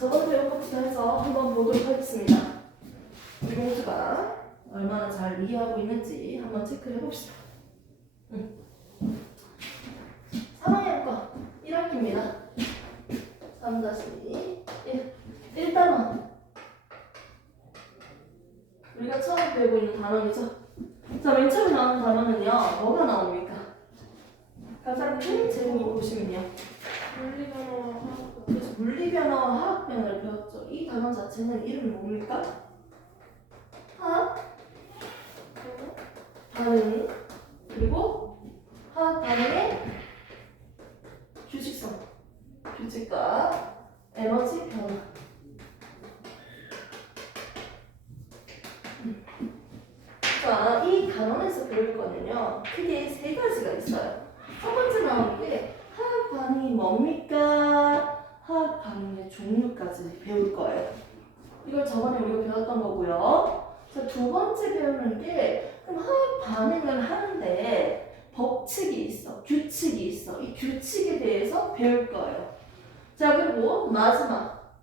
저번 배운 것부터 해서 한번 보도록 하겠습니다. 우리 공주가 얼마나 잘 이해하고 있는지 한번 체크해 봅시다. 3학년과 1학기입니다. 3-1 1단원 우리가 처음 배우고 있는 단원이죠. 자, 맨 처음에 나오는 단원은요, 뭐가 나옵니까? 가장 큰 제목을 보시면요, 물리변화와 화학변화를 배웠죠. 이 단원 자체는 이름이 뭡니까? 화학 반응, 그리고 화학 반응의 규칙성, 규칙과 에너지 변화. 자, 이 단원에서 배울 거는요, 크게 세 가지가 있어요. 첫 번째 나오는 게 화학 반응이 뭡니까? 화학 반응의 종류까지 배울 거예요. 이걸 저번에 우리가 배웠던 거고요. 자, 두 번째 배우는 게 그럼 화학 반응을 하는데 법칙이 있어, 규칙이 있어. 이 규칙에 대해서 배울 거예요. 자, 그리고 마지막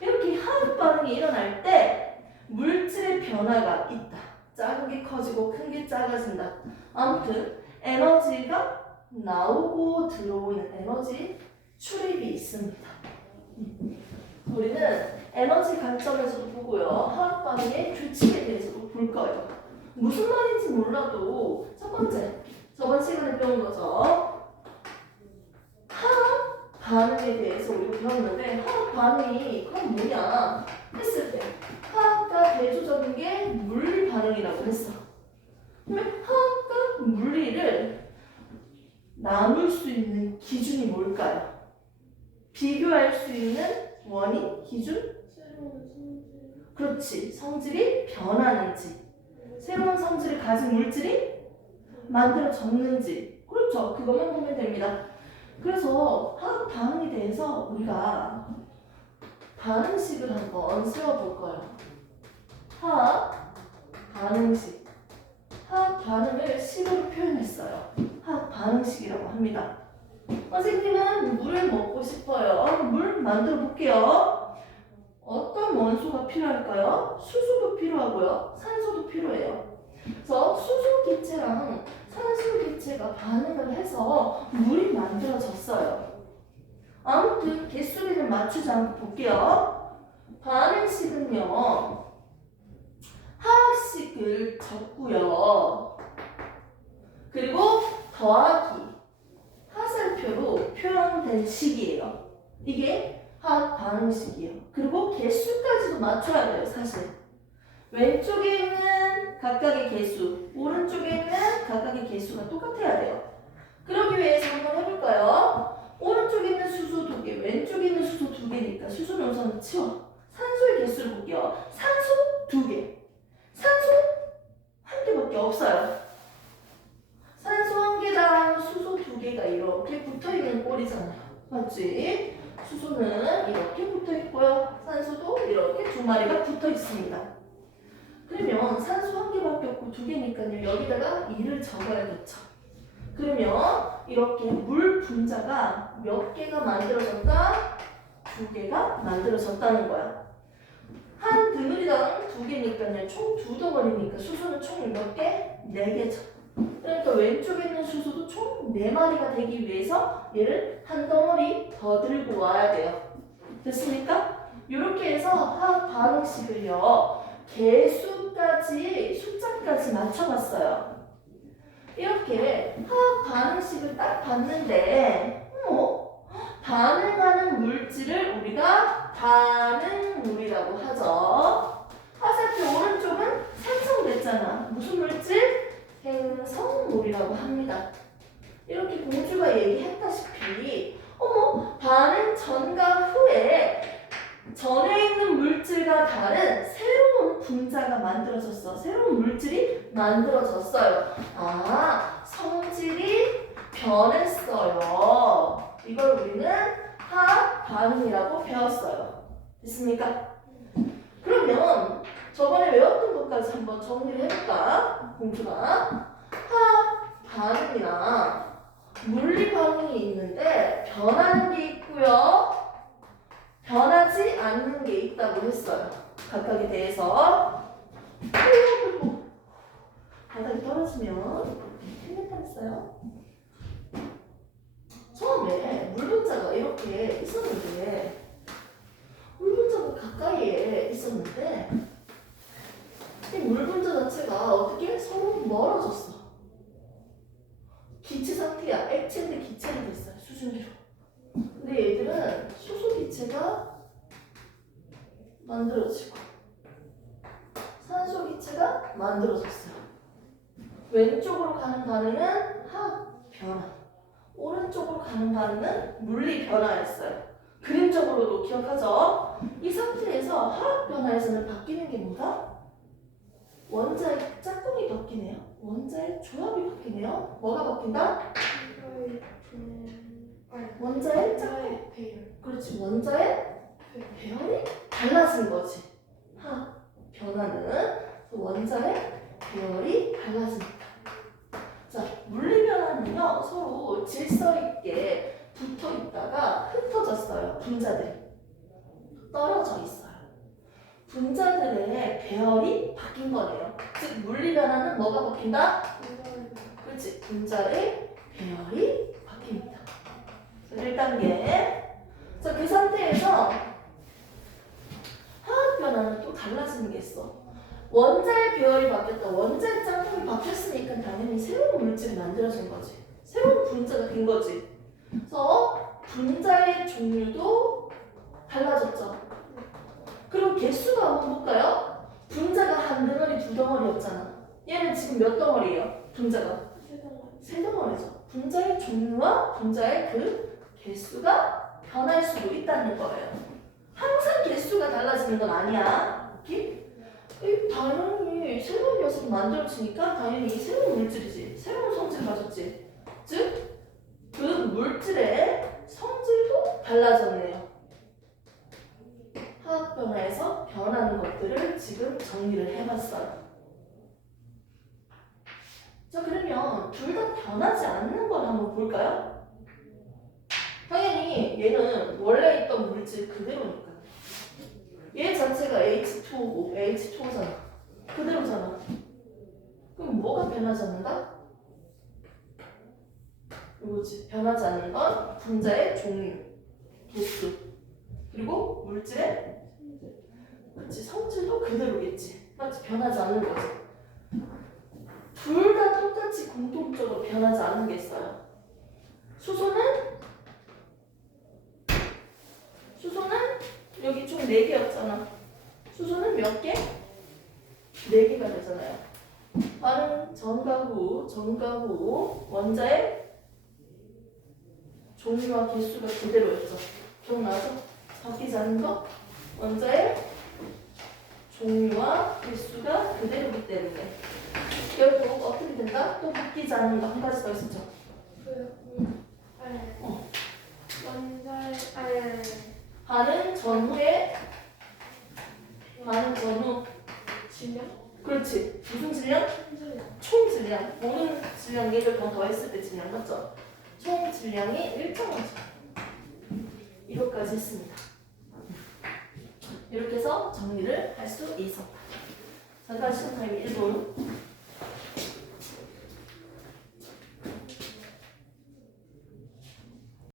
이렇게 화학 반응이 일어날 때 물질의 변화가 있다. 작은 게 커지고 큰 게 작아진다. 아무튼 에너지가 나오고 들어오는 에너지 출입이 있습니다. 우리는 에너지 관점에서도 보고요, 화학 반응의 규칙에 대해서도 볼 거예요. 무슨 말인지 몰라도 첫 번째, 저번 시간에 배운 거죠. 화학 반응에 대해서 우리가 배웠는데, 화학 반응이 그럼 뭐냐 했을 때 화학과 대조적인 게 물 반응이라고 했어. 그러면 화학과 물리를 나눌 수 있는 기준이 뭘까요? 비교할 수 있는 원인, 기준? 그렇지. 성질이 변하는지, 새로운 성질을 가진 물질이 만들어졌는지. 그렇죠. 그것만 보면 됩니다. 그래서 화학 반응에 대해서 우리가 반응식을 한번 세워볼 거예요. 화학 반응식. 화학 반응을 식으로 표현했어요. 화학 반응식이라고 합니다. 선생님은 물을 먹고 싶어요. 물 만들어 볼게요. 어떤 원소가 필요할까요? 수소도 필요하고요, 산소도 필요해요. 그래서 수소 기체랑 산소 기체가 반응을 해서 물이 만들어졌어요. 아무튼 개수비를 맞추지 않고 볼게요. 반응식은요, 화학식을 적고요, 그리고 더하기 화살표로 표현된 식이에요. 이게 화학 반응식이에요. 그리고 개수까지도 맞춰야 돼요, 사실. 왼쪽에 있는 각각의 개수, 오른쪽에 있는 각각의 개수가 똑같아야 돼요. 그러기 위해서 한번 해볼까요? 오른쪽에 있는 수소 2개, 왼쪽에 있는 수소 2개니까 수소는 우선 치워. 산소의 개수를 볼게요. 산소 2개, 산소 1개밖에 없어요. 산소 1개랑 수소 2개가 이렇게 붙어있는 꼴이잖아요. 맞지? 수소는 이렇게 붙어있고요, 산소도 이렇게 2마리가 붙어있습니다. 그러면 산소 1개밖에 없고 2개니까요, 여기다가 2를 적어야겠죠. 그러면 이렇게 물 분자가 몇 개가 만들어졌다? 2개가 만들어졌다는 거야. 한 그늘이당 2개니까요, 총 2덩어리니까 수소는 총 몇 개? 4개죠. 그러니까 왼쪽에 있는 수소도 총 4마리가 되기 위해서 얘를 한 덩어리 더 들고 와야 돼요. 됐습니까? 이렇게 해서 화학 반응식을요, 개수까지, 숫자까지 맞춰봤어요. 이렇게 화학 반응식을 딱 봤는데, 반응하는 물질을 우리가 반응물이라고 하죠. 화살표 오른쪽은 생성됐잖아. 무슨 물질? 생성물이라고 합니다. 이렇게 공주가 얘기했다시피, 반응 전과 후에 전에 있는 물질과 다른 새로운 분자가 만들어졌어. 새로운 물질이 만들어졌어요. 아, 성질이 변했어요. 이걸 우리는 화학 반응이라고 배웠어요. 됐습니까? 그러면 저번에 외웠던 것까지 한번 정리를 해볼까? 공주가 화학 반응이나 물리 반응이 있는데 변하는 게 있고요, 변하는 각각에 대해서 바닥에 떨어지면 큰일 뻔했어요. 처음에 물분자가 이렇게 있었는데 물분자가 가까이에 있었는데 이 물분자 자체가 어떻게 서로 멀어졌어. 기체 상태야. 액체인데 기체가 됐어요. 수증기로. 근데 얘들은 수소 기체가 만들어지고 산소 기체가 만들어졌어요. 왼쪽으로 가는 반응은 화학 변화, 오른쪽으로 가는 반응은 물리 변화였어요. 그림적으로도 기억하죠? 이 상태에서 화학 변화에서는 바뀌는 게 뭐다? 원자의 짝꿍이 바뀌네요. 원자의 조합이 바뀌네요. 뭐가 바뀐다? 원자의 짝꿍. 그렇지. 원자의 배열이 달라진 거지. 화학 변화는 원자의 배열이 달라집니다. 자, 물리 변화는요, 서로 질서 있게 붙어 있다가 흩어졌어요. 분자들이 떨어져 있어요. 분자들의 배열이 바뀐 거네요. 즉 물리 변화는 뭐가 바뀐다? 그렇지. 분자의 배열이 바뀝니다. 1단계. 자, 그 상태에서 화학 변화는 또 달라지는 게 있어. 원자의 배열이 바뀌었다. 원자의 짝꿍이 바뀌었으니까 당연히 새로운 물질이 만들어진 거지. 새로운 분자가 된 거지. 그래서 분자의 종류도 달라졌죠. 그럼 개수가 한번 볼까요? 분자가 한 덩어리, 두 덩어리였잖아. 얘는 지금 몇 덩어리예요? 분자가? 세 덩어리죠. 분자의 종류와 분자의 그 개수가 변할 수도 있다는 거예요. 항상 개수가 달라지는 건 아니야. 오케이? 당연히 새로운 녀석이 만들어지니까 당연히 새로운 물질이지. 새로운 성질 가졌지. 즉, 그 물질의 성질도 달라졌네요. 화학 변화에서 변하는 것들을 지금 정리를 해봤어요. 자, 그러면 둘 다 변하지 않는 걸 한번 볼까요? 당연히 얘는 원래 있던 물질 그대로니까. 얘 자체가 H2O, H2O잖아. 그대로잖아. 그럼 뭐가 변하지 않는다? 이거지. 변하지 않는 건 분자의 종류, 개수, 그리고 물질의 그렇지, 성질도 그대로겠지. 맞지? 변하지 않는 거지. 둘 다 똑같이 공통적으로 변하지 않는 게 있어요. 수소는 여기 총 4개였잖아. 수소는 몇 개? 4개가 되잖아요. 반응 전과 후 원자의 종류와 개수가 그대로였죠. 기억나죠? 바뀌지 않는 거? 원자의 종류와 개수가 그대로기 때문에 결국 어떻게 된다? 또 바뀌지 않는 거 한 가지 더 있었죠. 반응 전후 질량? 그렇지. 무슨 질량? 총 질량. 모든 질량 얘를 더 더했을 때 질량 맞죠? 총 질량이 일정하죠. 이것까지 했습니다. 이렇게 해서 정리를 할 수 있었다. 잠깐 시간 타임 1분.